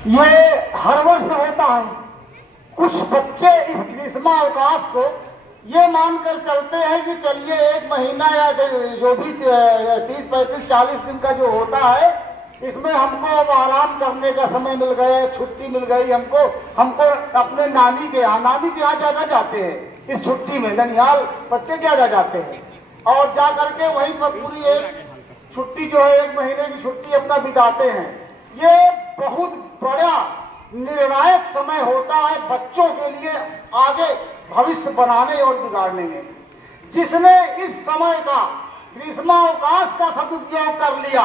ये हर वर्ष होता है। कुछ बच्चे इस ग्रीष्मावकाश को ये मानकर चलते हैं कि चलिए एक महीना या जो भी 30, 35, 40 दिन का जो होता है, इसमें हमको अब आराम करने का समय मिल गया, छुट्टी मिल गई हमको हमको अपने नानी के यहाँ ज्यादा जाते हैं इस छुट्टी में। ननिहाल बच्चे ज्यादा जाते हैं और जा करके वहीं पर पूरी एक छुट्टी जो है, एक महीने की छुट्टी अपना बिताते हैं। ये बहुत बड़ा निर्णायक समय होता है बच्चों के लिए आगे भविष्य बनाने और बिगाड़ने में। जिसने इस समय का ग्रीष्मावकाश का सदुपयोग कर लिया,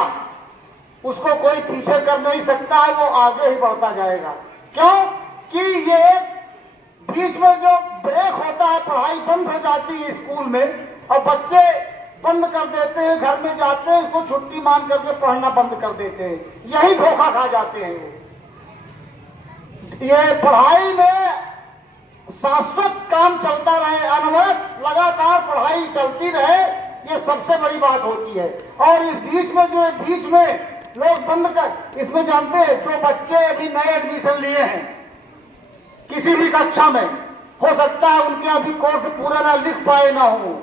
उसको कोई पीछे कर नहीं सकता है, वो आगे ही बढ़ता जाएगा। क्यों कि ये बीच में जो ब्रेक होता है, पढ़ाई बंद हो जाती है स्कूल में और बच्चे बंद कर देते हैं, घर में जाते हैं, इसको छुट्टी मान करके पढ़ना बंद कर देते हैं। यही धोखा खा जाते हैं। ये पढ़ाई में शाश्वत काम चलता रहे, अनवरत लगातार पढ़ाई चलती रहे, ये सबसे बड़ी बात होती है। और इस बीच में लोग बंद कर, इसमें जानते हैं जो बच्चे अभी नए एडमिशन लिए हैं किसी भी कक्षा में, हो सकता है उनके अभी कोर्स पूरा ना लिख पाए ना हो,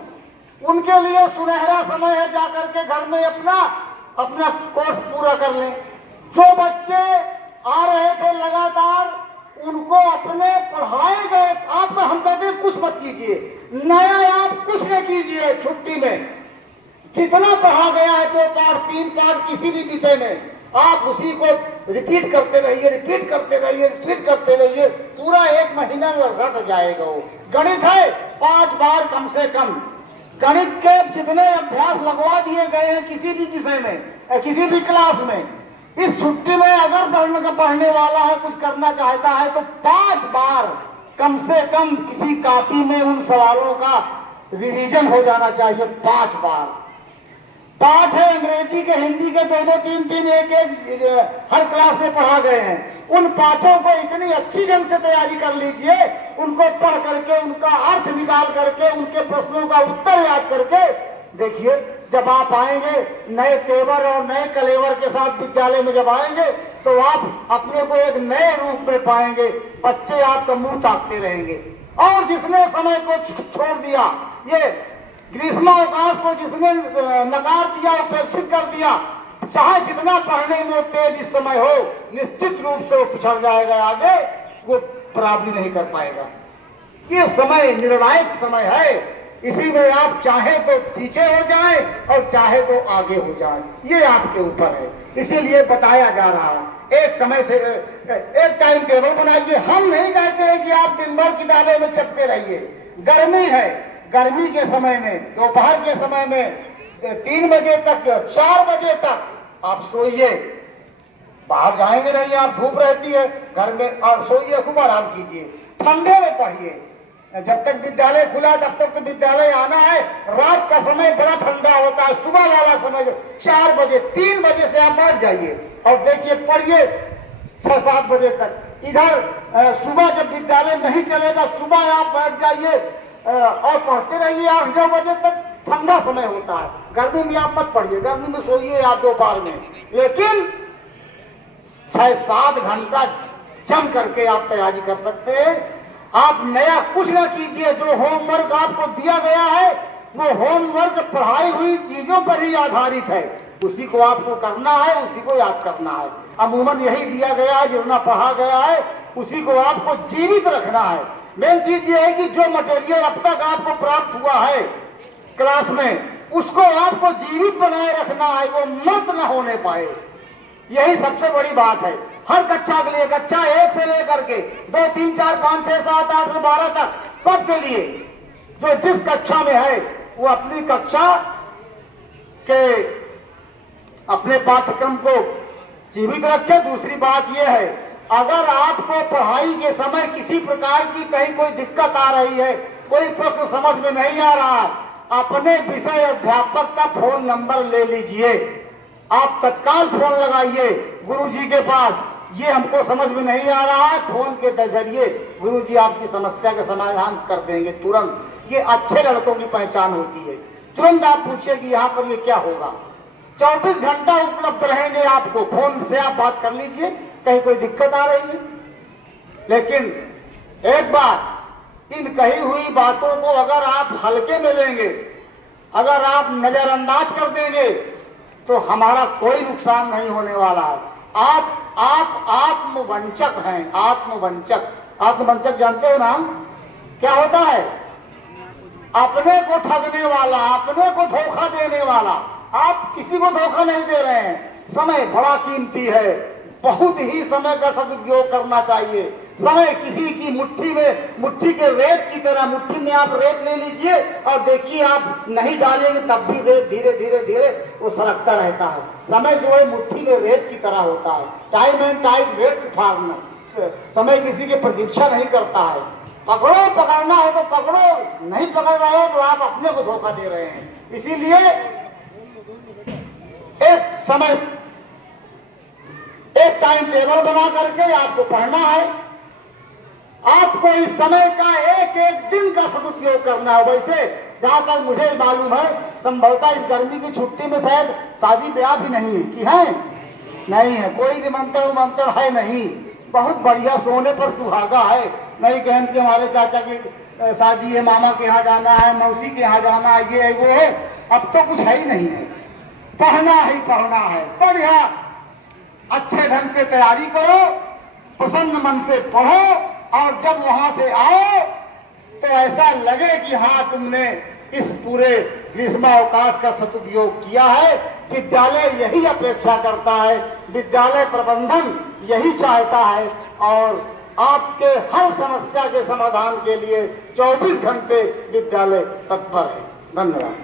उनके लिए सुनहरा समय है जाकर के घर में अपना कोर्स पूरा कर लें। जो बच्चे आ रहे थे लगातार, उनको अपने पढ़ाए गए, आप हम कहते हैं कुछ मत कीजिए, नया आप कुछ न कीजिए। छुट्टी में जितना पढ़ा गया है 2 पाठ 3 पाठ किसी भी विषय में, आप उसी को रिपीट करते रहिए, पूरा 1 महीना रट जाएगा। वो गणित है 5 बार कम से कम, गणित के जितने अभ्यास लगवा दिए गए हैं किसी भी विषय में, किसी भी क्लास में, इस छुट्टी में अगर पढ़ने वाला है, कुछ करना चाहता है, तो 5 बार कम से कम किसी कॉपी में उन सवालों का रिवीजन हो जाना चाहिए। 5 बार पाठ है, अंग्रेजी के हिंदी के 2-2 3-3 एक हर क्लास में पढ़ा गए हैं। उन पाठों को इतनी अच्छी ढंग से तैयारी कर लीजिए, उनको पढ़ करके उनका अर्थ निकाल करके उनके प्रश्नों का उत्तर याद करके देखिए, जब आप आएंगे नए तेवर और नए कलेवर के साथ विद्यालय में जब आएंगे, तो आप अपने को एक नए रूप में पाएंगे। बच्चे आपका मुंह ताकते रहेंगे। और जिसने समय को छोड़ दिया, ये ग्रीष्मावकाश को जिसने नकार दिया, उपेक्षित कर दिया, चाहे जितना पढ़ने में तेज इस समय हो, निश्चित रूप से वो पिछड़ जाएगा, आगे वो प्राप्ति नहीं कर पाएगा। ये समय निर्णायक समय है, इसी में आप चाहे तो पीछे हो जाए और चाहे तो आगे हो जाए, ये आपके ऊपर है। इसीलिए बताया जा रहा है एक समय से एक टाइम टेबल बनाइए। हम नहीं कहते हैं कि आप दिन भर किताबों में छपते रहिए। गर्मी है, गर्मी के समय में, दोपहर के समय में 3 बजे तक 4 बजे तक आप सोइए, बाहर जाएंगे नहीं, आप धूप रहती है घर में, और सोइए, खूब आराम कीजिए, ठंडे में पढ़िए। जब तक विद्यालय खुला तब तक तो विद्यालय आना है। रात का समय बड़ा ठंडा होता है, सुबह वाला समय 4 बजे 3 बजे से आप बैठ जाइए और देखिए पढ़िए 6-7 बजे तक। इधर सुबह जब विद्यालय नहीं चलेगा, सुबह आप बैठ जाइए और पढ़ते रहिए 8-9 बजे तक। ठंडा समय होता है, गर्मी में आप मत पढ़िए, गर्मी में सोइए आप दोपहर में, लेकिन 6-7 घंटा जम करके आप तैयारी कर सकते हैं। आप नया कुछ ना कीजिए। जो होमवर्क आपको दिया गया है, वो होमवर्क पढ़ाई हुई चीजों पर ही आधारित है, उसी को आपको करना है, उसी को याद करना है। अमूमन यही दिया गया है, जितना पढ़ा गया है उसी को आपको जीवित रखना है। मेन चीज ये है कि जो मटेरियल अब तक आपको प्राप्त हुआ है क्लास में, उसको आपको जीवित बनाए रखना है, वो मृत न होने पाए। यही सबसे बड़ी बात है हर कक्षा के लिए। कक्षा 1 से लेकर के 2, 3, 4, 5, 6, 7, 8 से 12 तक सबके लिए जो जिस कक्षा में है, वो अपनी कक्षा के अपने पाठ्यक्रम को जीवित रखे। दूसरी बात यह है, अगर आपको पढ़ाई के समय किसी प्रकार की कहीं कोई दिक्कत आ रही है, कोई प्रश्न समझ में नहीं आ रहा है, अपने विषय अध्यापक का फोन नंबर ले लीजिए। आप तत्काल फोन लगाइए गुरुजी के पास, ये हमको समझ में नहीं आ रहा है, फोन के जरिए गुरुजी आपकी समस्या का समाधान कर देंगे तुरंत। ये अच्छे लड़कों की पहचान होती है। तुरंत आप पूछिए कि यहाँ पर ये क्या होगा। 24 घंटा उपलब्ध रहेंगे आपको, फोन से आप बात कर लीजिए, कहीं कोई दिक्कत आ रही है? लेकिन एक बात, इन कही हुई बातों को अगर आप हल्के में लेंगे, अगर आप नजरअंदाज कर देंगे, तो हमारा कोई नुकसान नहीं होने वाला है। आप आत्मवंचक हैं, आत्मवंचक। आत्मवंचक जानते हो ना क्या होता है? अपने को ठगने वाला, अपने को धोखा देने वाला। आप किसी को धोखा नहीं दे रहे हैं। समय बड़ा कीमती है, बहुत ही समय का सदुपयोग करना चाहिए। समय किसी की मुट्ठी में, मुट्ठी के रेत की तरह, मुट्ठी में आप रेत ले लीजिए और देखिए आप नहीं डालेंगे तब भी रेत धीरे धीरे धीरे वो सरकता रहता है। समय जो है मुट्ठी में रेत की तरह होता है। टाइम एंड टाइम वेट फाड़ना, समय किसी की प्रतीक्षा नहीं करता है। पकड़ो, पकड़ना है तो पकड़ो, नहीं पकड़ रहे हो तो आप अपने को धोखा दे रहे हैं। इसीलिए एक समय, एक टाइम टेबल बना करके आपको पढ़ना है। आपको इस समय का एक एक दिन का सदुपयोग करना है। वैसे जहां तक मुझे मालूम है, संभवतः इस गर्मी की छुट्टी में शायद शादी ब्याह भी नहीं है कि है? नहीं है, कोई निमंत्रण है नहीं। बहुत बढ़िया सोने पर सुहागा है। नहीं कहन के हमारे चाचा की शादी है, मामा के यहाँ जाना है, मौसी के यहाँ जाना है, ये है वो है। अब तो कुछ है ही नहीं है। पढ़ना ही पढ़ना है। बढ़िया अच्छे ढंग से तैयारी करो, प्रसन्न मन से पढ़ो, और जब वहां से आओ तो ऐसा लगे कि हाँ तुमने इस पूरे ग्रीष्मावकाश का सदुपयोग किया है। विद्यालय यही अपेक्षा करता है, विद्यालय प्रबंधन यही चाहता है, और आपके हर समस्या के समाधान के लिए 24 घंटे विद्यालय तत्पर है। धन्यवाद।